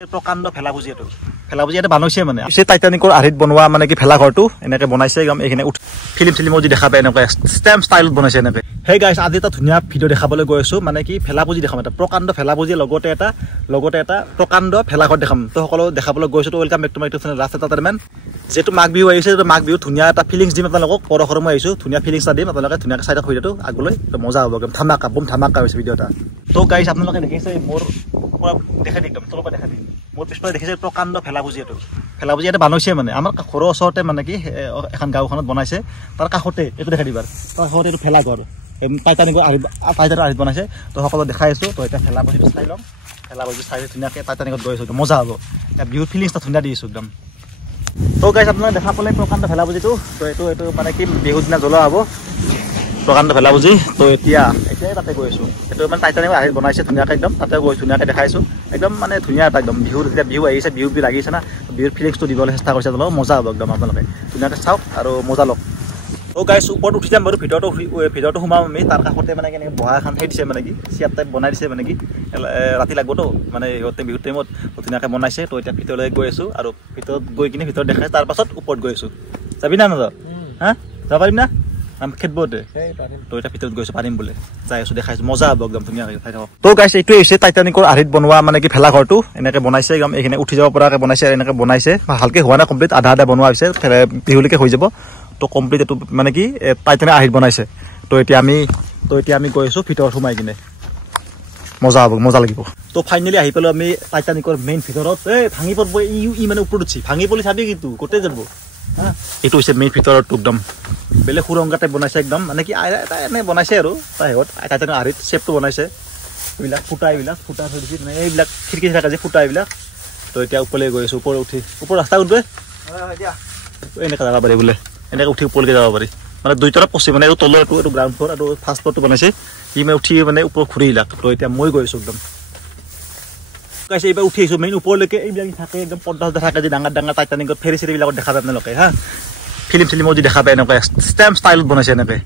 প্ৰকাণ্ড ভেলাপুজি এটো ভেলাপুজি এটা বানাইছে মানে সে টাইটানিকৰ আৰিত বনোৱা মানে কি ভেলা ঘৰটো এনেকে বনাইছে একদম এখানে ফিল্ম যি দেখা পায় এনেকে স্ট্যাম্প স্টাইলত বনাইছে এনেকে হে গাইস আজি এটা ধুনিয়া ভিডিও দেখাবলৈ গৈ আছো মানে কি ভেলাপুজি দেখাম এটা প্ৰকাণ্ড ভেলাপুজি লগতে এটা প্ৰকাণ্ড ভেলা ঘৰ দেখাম তো সকলো দেখাবলৈ গৈছো তো welcome back to my YouTube channel ৰাস্তা তাতেৰমেন যেটো মাঘ বিহু আহিছে তো মাঘ বিহু ধুনিয়া এটা ফিলিংস দিম আপোনালোকক পৰখৰ মই আহিছো ধুনিয়া ফিলিংস দিম আপোনালোকে ধুনিয়া চাইডত ভিডিওটো আগলৈ মজা হ'ব একদম ধামাকা বুম ধামাকা হৈছে ভিডিওটা তো গাইস আপোনালোকে দেখিছে মোৰ পুৰা দেখা দিম তলৰ পৰা দেখা দিম মোৰ পিছফালে দেখিছে প্ৰকাণ্ড ভেলাপুজি এটা বানাইছে মানে আমাৰ ঘৰৰ ওচৰতে মানে কি এখন গাঁওখনত বনাইছে তাৰ কাষতে এইটো দেখা দিবাৰ তাৰ কাষতে এইটো ভেলা ঘৰ টাইটানিকৰ আৰিত বনাইছে তো সকলো দেখাই আছো তো এটা ভেলাপুজিটো চাই লম ভেলাপুজি চাই ধুনীয়াকৈ টাইটানিকত গৈ আছো মজা হ'ব বিহুৰ ফিলিংছটা ধুনীয়া দি আছো একদম তো গাইছ আপোনালোকে দেখা পালে প্ৰকাণ্ড ভেলাপুজিটো তো এইটো মানে কি বিহুৰ দিনা জ্বলোৱা হ'ব প্ৰকাণ্ড ভেলাপুজি তো এতিয়াই তাতে গৈ আছো এইটো মানে টাইটানিকৰ আৰিত বনাইছে ধুনীয়াকৈ একদম তাতে গৈ ধুনীয়াকৈ দেখাইছো একদম মানে ধুনীয়া এটা একদম বিহুৰ যেতিয়া বিহু আহিছে বিহু লাগিছে না বিহুৰ ফিলিংছটো দিবলৈ চেষ্টা কৰিছে অলপ মজা হ'ব একদম আপোনালোকে ধুনীয়াকৈ চাওক আৰু মজা লওক তো গাইছ ওপৰত উঠি যাম বাৰু ভিতৰতো সোমাম আমি তাৰ কাষতে মানে কেনেকৈ বহা এখন সেই দিছে মানে কি চেয়াৰ টাইপ বনাই দিছে মানে কি ৰাতি লাগবতো মানে সিহঁতে বিহুৰ টাইমত ধুনীয়াকৈ বনাইছে তো এতিয়া ভিতৰলৈ গৈ আছো আৰু ভিতৰত গৈ কিনে ভিতৰত দেখাইছে তাৰ পাছত ওপৰত গৈ আছো যাবি না নাযাওঁ হা যাব পাৰিম না খেদবতে তো এটা ভিতৰত গৈছো পাৰিম বোলে যাই আছো দেখাইছো মজা হ'ব একদম ধুনীয়াকৈ চাই থাকক তো গাইছ এইটোৱে হৈছে টাইটানিকৰ আৰিত বনোৱা মানে কি ভেলা ঘৰটো এনেকৈ বনাইছে একদম এইখিনি উঠি যাব পৰাকৈ বনাইছে এনেকৈ বনাইছে ভালকৈ হোৱা নাই কমপ্লিট আধা বনোৱা হৈছে বিহুলৈকে হৈ যাব তো কমপ্লিট এইটো মানে কি টাইটানিক আৰিত বনাইছে তো এতিয়া আমি গৈ আছো ভিতৰত সোমাই কিনে মজা হ'ব মজা লাগিব তো ফাইনেলি আহি পেলাই আমি টাইটানিকৰ মেইন ভিতৰত ভাঙি পৰিব ই মানে ওপৰত উঠি ভাঙি পৰি চাবি কিন্তু গোটেই যাব এইটো হৈছে মেইন ভিতৰতো একদম বেলেগ সুৰংগা টাইপ বনাইছে একদম মানে কি এনে বনাইছে আৰু তাৰ শেহত টাইটানিকৰ আৰিত শ্বেপটো বনাইছে এইবিলাক ফুটা থৈ দিছে মানে এইবিলাক খিৰিকি থাকে যে ফুটা এইবিলাক তো এতিয়া ওপৰলৈ গৈ আছো ওপৰ ৰাস্তা উঠবে এনেকৈ যাব পাৰি বোলে এনেকৈ উঠি ওপৰলৈকে যাব পাৰি মানে দুইটাৰ পচি মানে এইটো তলৰটো এইটো গ্ৰাউণ্ড ফ্ল'ৰ আৰু ফাৰ্ষ্ট ফ্ল'ৰটো বনাইছে ই মানে উঠি মানে ওপৰত ঘূৰি আহিলাক তো এতিয়া মই গৈ আছোঁ একদম গাইছে এইবাৰ উঠি আহিছোঁ মেইন ওপৰলৈকে এইবিলাক থাকে একদম পৰ্দা থাকে যে ডাঙৰ টাইটানিকত ফেৰী চেৰীবিলাকত দেখা পায় আপোনালোকে হা ফিল্ম যি দেখা পায় এনেকৈ ষ্টেম্প ষ্টাইলত বনাইছে এনেকৈ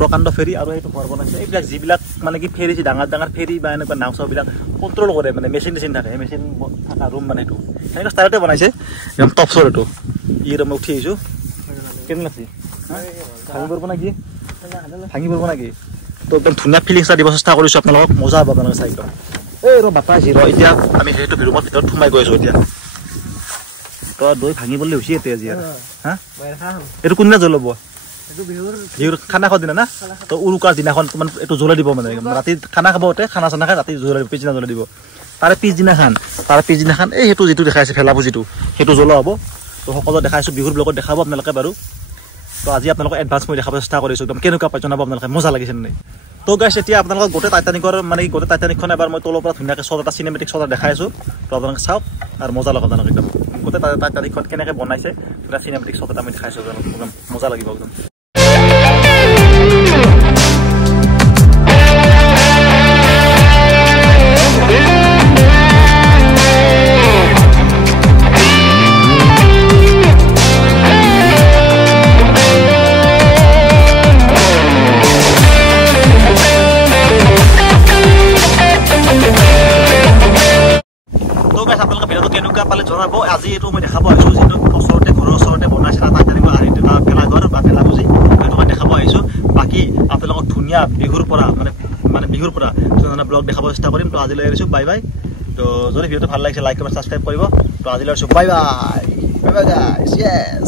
প্ৰকাণ্ড ফেৰী আৰু এইটো ঘৰ বনাইছে এইবিলাক যিবিলাক মানে কি ফেৰী ডাঙৰ ফেৰী বা এনেকুৱা নাও চাওবিলাক কণ্ট্ৰল কৰে মানে মেচিন থাকে সেই মেচিন থকা ৰুম মানে এইটো সেনেকুৱা ষ্টাইলতে বনাইছে একদম টপ ফ্ল'ৰ এইটো ই মই উঠি আহিছোঁ কেনে আছে ভাঙি পৰিব নাকি তো একদম ধুনীয়া ফিলিংছ এটা দিব চেষ্টা কৰিছোঁ আপোনালোকক মজা হ'ব আপোনালোকে চাই একদম বাপা আহিছে এতিয়া আমি সেইটো ৰুমৰ ভিতৰত সোমাই গৈ আছোঁ এতিয়া তো দৈ ভাঙিবলৈ হৈছে এতিয়া আজি আৰু হা এইটো কোনদিনা জ্বলাব বিহুৰ খানা খোৱাৰ দিনা না তো উৰুকাৰ দিনাখন মানে এইটো জ্বলাই দিব মানে ৰাতি খানা খাবতে খানা চানা খাই ৰাতি জ্বলাই দিব পিছদিনা জ্বলাই দিব তাৰে পিছদিনাখন এই সেইটো যিটো দেখাইছে ভেলাপুজিটো সেইটো জ্বলোৱা হ'ব তো সকলো দেখাইছোঁ বিহুৰ ব্লগত দেখাব আপোনালোকে বাৰু তো আজি আপোনালোকক এডভান্স মই দেখাব চেষ্টা কৰিছোঁ একদম কেনেকুৱা পাই জনাব আপোনালোকে মজা লাগিছে নে তো গাইছ এতিয়া আপোনালোকক গোটেই টাইটানিকৰ মানে গোটেই টাইটানিকখন এবাৰ মই তলৰ পৰা ধুনীয়াকৈ শ্বট এটা চিনেমেটিক শ্বট দেখাই আছোঁ তো আপোনালোকে চাওক আৰু মজা লাগক আপোনালোকে একদম গোটেই টাইটানিকখন কেনেকৈ বনাইছে পুৰা চিনেমেটিক শ্বট এটা মই দেখাইছোঁ একদম মজা লাগিব একদম আপোনালোকে ভিডিঅ'টো কেনেকুৱা পালে জনাব আজি এইটো মই দেখাব আহিছোঁ যিটো ঘৰৰ ওচৰতে বনাইছে টাইটানিকৰ আৰিত ভেলা ঘৰ বা ভেলাপুজি সেইটো মই দেখাব আহিছোঁ বাকী আপোনালোকক ধুনীয়া বিহুৰ পৰা ধুনীয়া ব্লগ দেখাব চেষ্টা কৰিম তো আজিলৈ এৰিছোঁ বাই তো যদি ভিডিঅ'টো ভাল লাগিছে লাইক কমেণ্ট ছাবস্ক্ৰাইব কৰিব তো আজিলৈ এৰিছোঁ বাই গাইছ